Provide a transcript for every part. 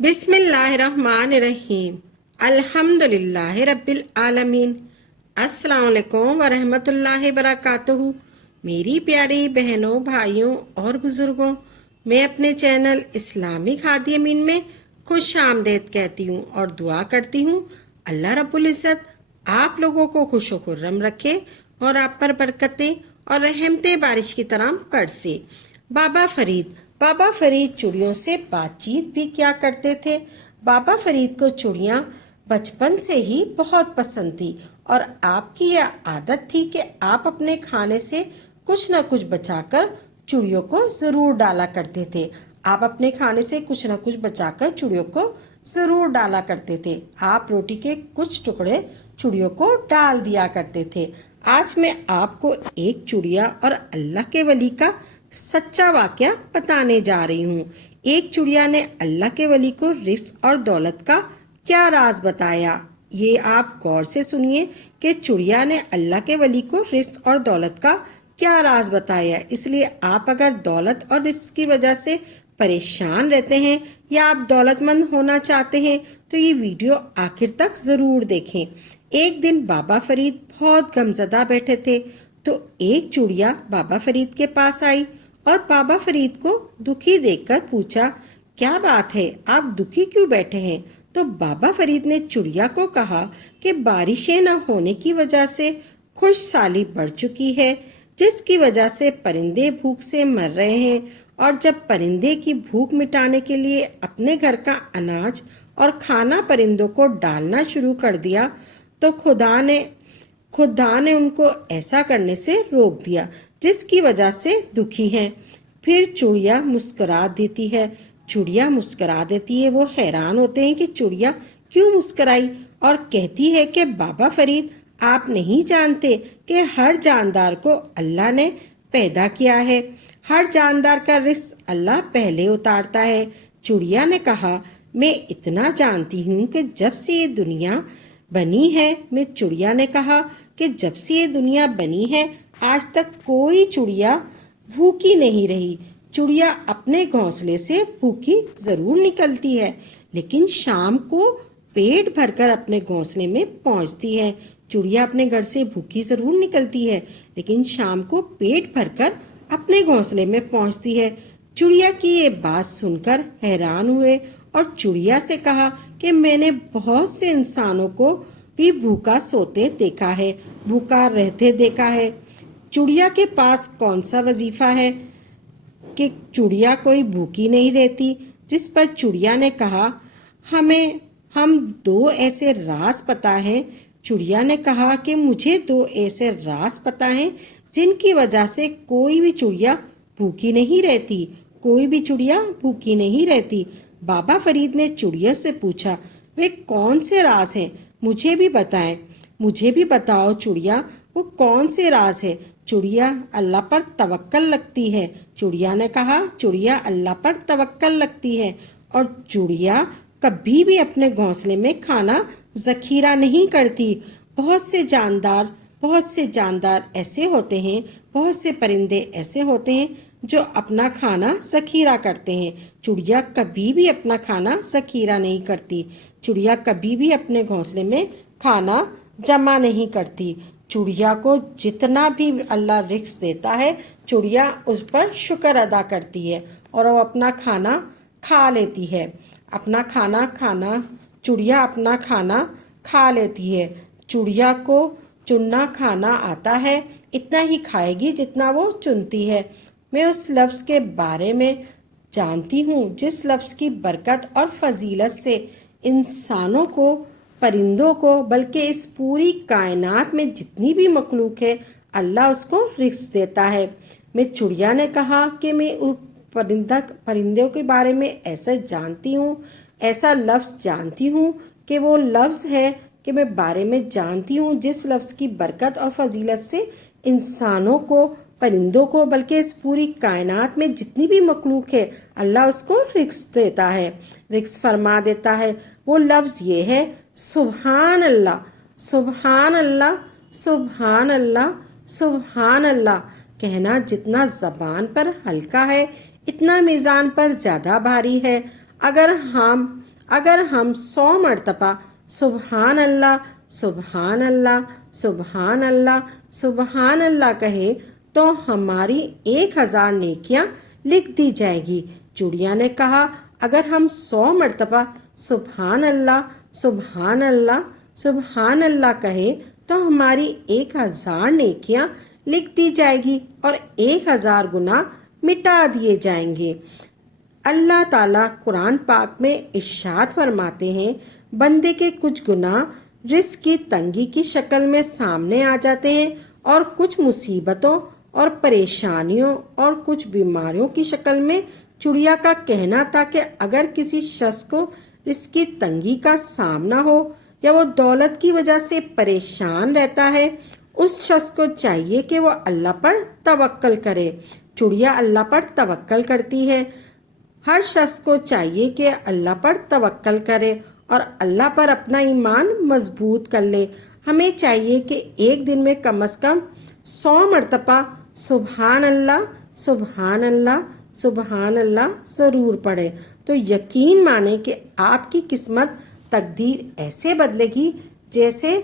بسم اللہ الرحمن الرحیم الحمد للہ رب العالمین۔ السلام علیکم ورحمۃ اللہ وبرکاتہ۔ میری پیاری بہنوں، بھائیوں اور بزرگوں، میں اپنے چینل اسلامی ہادی امین میں خوش آمدید کہتی ہوں اور دعا کرتی ہوں اللہ رب العزت آپ لوگوں کو خوش و خرم رکھے اور آپ پر برکتیں اور رحمتیں بارش کی طرح برسے۔ بابا فرید چڑیوں سے بات چیت بھی کیا کرتے تھے۔ بابا فرید کو چڑیاں بچپن سے ہی بہت پسند تھی اور آپ کی یہ عادت تھی کہ آپ اپنے کھانے سے کچھ نہ کچھ بچا کر چڑیوں کو ضرور ڈالا کرتے تھے۔ آپ اپنے کھانے سے کچھ نہ کچھ بچا کر چڑیوں کو ضرور ڈالا کرتے تھے۔ آپ روٹی کے کچھ ٹکڑے چڑیوں کو ڈال دیا کرتے تھے۔ آج میں آپ کو ایک چڑیا اور اللہ کے ولی کا سچا واقعہ بتانے جا رہی ہوں۔ ایک چڑیا نے اللہ کے ولی کو رزق اور دولت کا کیا راز بتایا۔ یہ آپ غور سے سنیے کہ چڑیا نے اللہ کے ولی کو رزق اور دولت کا کیا راز بتایا۔ اس لیے آپ اگر دولت اور رزق کی وجہ سے پریشان رہتے ہیں یا آپ دولت مند ہونا چاہتے ہیں تو یہ ویڈیو آخر تک ضرور دیکھیں۔ ایک دن بابا فرید بہت غمزدہ بیٹھے تھے تو ایک چڑیا بابا فرید کے پاس آئی اور بابا فرید کو دکھی دیکھ کر پوچھا، کیا بات ہے، آپ دکھی کیوں بیٹھے ہیں؟ تو بابا فرید نے چڑیا کو کہا کہ بارشیں نہ ہونے کی وجہ سے خشک سالی بڑھ چکی ہے، جس کی وجہ سے پرندے بھوک سے مر رہے ہیں، اور جب پرندے کی بھوک مٹانے کے لیے اپنے گھر کا اناج اور کھانا پرندوں کو ڈالنا شروع کر دیا تو خدا نے ان کو ایسا کرنے سے روک دیا، جس کی وجہ سے دکھی ہیں۔ پھر چڑیا مسکرا دیتی ہے۔ وہ حیران ہوتے ہیں کہ چڑیا کیوں مسکرائی اور کہتی ہے کہ بابا فرید آپ نہیں جانتے کہ ہر جاندار کو اللہ نے پیدا کیا ہے، ہر جاندار کا رزق اللہ پہلے اتارتا ہے۔ چڑیا نے کہا، میں اتنا جانتی ہوں کہ جب سے یہ دنیا بنی ہے آج تک کوئی چڑیا بھوکی نہیں رہی۔ چڑیا اپنے گھونسلے سے بھوکی ضرور نکلتی ہے لیکن شام کو پیٹ بھر کر اپنے گھونسلے میں پہنچتی ہے۔ چڑیا اپنے گھر سے بھوکی ضرور نکلتی ہے لیکن شام کو پیٹ بھر کر اپنے گھونسلے میں پہنچتی ہے۔ چڑیا کی یہ بات سن کر حیران ہوئے اور چڑیا سے کہا کہ میں نے بہت سے انسانوں کو بھی بھوکا سوتے دیکھا ہے، بھوکا رہتے دیکھا ہے۔ چڑیا کے پاس کون سا وظیفہ ہے کہ چڑیا کوئی بھوکی نہیں رہتی؟ جس پر چڑیا نے کہا، ہم دو ایسے راز پتہ ہیں۔ چڑیا نے کہا کہ مجھے دو ایسے راز پتہ ہیں جن کی وجہ سے کوئی بھی چڑیا بھوکی نہیں رہتی۔ بابا فرید نے چڑیا سے پوچھا، وہ کون سے راز ہیں؟ مجھے بھی بتاؤ چڑیا، وہ کون سے راز ہے؟ چڑیا اللہ پر توکل رکھتی ہے۔ چڑیا نے کہا، چڑیا اللہ پر توکل رکھتی ہے اور چڑیا کبھی بھی اپنے گھونسلے میں کھانا ذخیرہ نہیں کرتی۔ بہت سے جاندار ایسے ہوتے ہیں، بہت سے پرندے ایسے ہوتے ہیں جو اپنا کھانا ذخیرہ کرتے ہیں۔ چڑیا کبھی بھی اپنا کھانا ذخیرہ نہیں کرتی۔ چڑیا کبھی بھی اپنے گھونسلے میں کھانا جمع نہیں کرتی۔ چڑیا کو جتنا بھی اللہ رزق دیتا ہے چڑیا اس پر شکر ادا کرتی ہے اور وہ اپنا کھانا کھا لیتی ہے۔ چڑیا اپنا کھانا کھا لیتی ہے۔ چڑیا کو چننا کھانا آتا ہے، اتنا ہی کھائے گی جتنا وہ چنتی ہے۔ میں اس لفظ کے بارے میں جانتی ہوں جس لفظ کی برکت اور فضیلت سے انسانوں کو، پرندوں کو، بلکہ اس پوری کائنات میں جتنی بھی مخلوق ہے اللہ اس کو رزق دیتا ہے۔ میں چڑیا نے کہا کہ میں پرندوں کے بارے میں ایسا لفظ جانتی ہوں کہ وہ لفظ ہے کہ میں بارے میں جانتی ہوں جس لفظ کی برکت اور فضیلت سے انسانوں کو، پرندوں کو، بلکہ اس پوری کائنات میں جتنی بھی مخلوق ہے اللہ اس کو رزق دیتا ہے، رزق فرما دیتا ہے۔ وہ لفظ یہ ہے، سبحان اللہ، سبحان اللہ، سبحان اللہ، سبحان اللہ۔ کہنا جتنا زبان پر ہلکا ہے اتنا میزان پر زیادہ بھاری ہے۔ اگر ہم اگر ہم 100 مرتبہ سبحان اللہ سبحان اللہ سبحان اللہ سبحان اللہ کہے تو ہماری 1000 نیکیاں لکھ دی جائے گی۔ چڑیا نے کہا اگر ہم 100 مرتبہ سبحان اللہ سبحان اللہ سبحان اللہ کہے تو ہماری 1000 نیکیاں لکھ دی جائے گی اور 1000 گناہ مٹا دیے جائیں گے۔ اللہ تعالیٰ قرآن پاک میں ارشاد فرماتے ہیں بندے کے کچھ گناہ رزق کی تنگی کی شکل میں سامنے آ جاتے ہیں اور کچھ مصیبتوں اور پریشانیوں اور کچھ بیماریوں کی شکل میں۔ چڑیا کا کہنا تھا کہ اگر کسی شخص کو رزق کی تنگی کا سامنا ہو یا وہ دولت کی وجہ سے پریشان رہتا ہے، اس شخص کو چاہیے کہ وہ اللہ پر توکل کرے۔ چڑیا اللہ پر توکل کرتی ہے۔ ہر شخص کو چاہیے کہ اللہ پر توکل کرے اور اللہ پر اپنا ایمان مضبوط کر لے۔ ہمیں چاہیے کہ ایک دن میں کم از کم 100 مرتبہ سبحان اللہ سبحان اللہ سبحان اللہ ضرور پڑھے، تو یقین مانیں کہ آپ کی قسمت تقدیر ایسے بدلے گی جیسے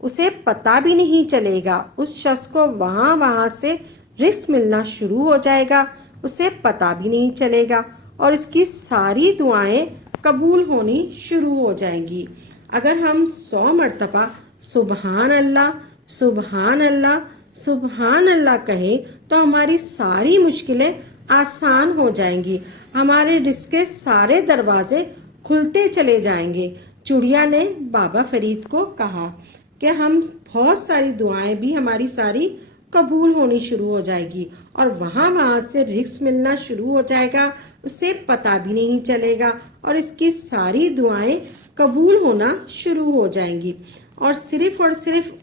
اسے پتہ بھی نہیں چلے گا۔ اس شخص کو وہاں سے رزق ملنا شروع ہو جائے گا، اسے پتہ بھی نہیں چلے گا اور اس کی ساری دعائیں قبول ہونی شروع ہو جائیں گی۔ اگر ہم 100 مرتبہ سبحان اللہ سبحان اللہ سبحان اللہ کہیں تو ہماری ساری مشکلیں آسان ہو جائیں گی، ہمارے رزق کے سارے دروازے کھلتے چلے جائیں گے۔ چڑیا نے بابا فرید کو کہا کہ ہم بہت ساری دعائیں بھی ہماری ساری قبول ہونی شروع ہو جائے گی اور وہاں سے رزق ملنا شروع ہو جائے گا، اسے پتہ بھی نہیں چلے گا اور اس کی ساری دعائیں قبول ہونا شروع ہو جائیں گی۔ اور صرف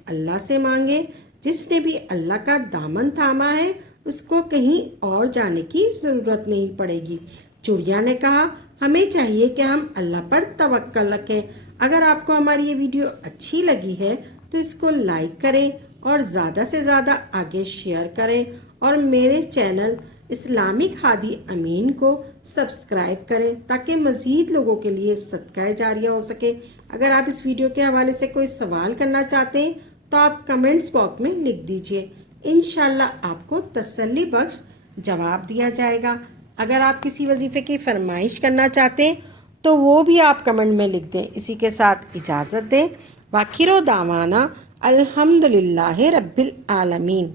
اللہ سے مانگیں۔ جس نے بھی اللہ کا دامن تھاما ہے اس کو کہیں اور جانے کی ضرورت نہیں پڑے گی۔ چڑیا نے کہا ہمیں چاہیے کہ ہم اللہ پر توکل رکھیں۔ اگر آپ کو ہماری یہ ویڈیو اچھی لگی ہے تو اس کو لائک کریں اور زیادہ سے زیادہ آگے شیئر کریں اور میرے چینل اسلامک ہادی امین کو سبسکرائب کریں تاکہ مزید لوگوں کے لیے صدقہ جاریہ ہو سکے۔ اگر آپ اس ویڈیو کے حوالے سے کوئی سوال کرنا چاہتے ہیں تو آپ کمنٹس باکس میں لکھ دیجئے، انشاءاللہ آپ کو تسلی بخش جواب دیا جائے گا۔ اگر آپ کسی وظیفے کی فرمائش کرنا چاہتے ہیں تو وہ بھی آپ کمنٹ میں لکھ دیں۔ اسی کے ساتھ اجازت دیں، وآخر دعوانا الحمدللہ رب العالمین۔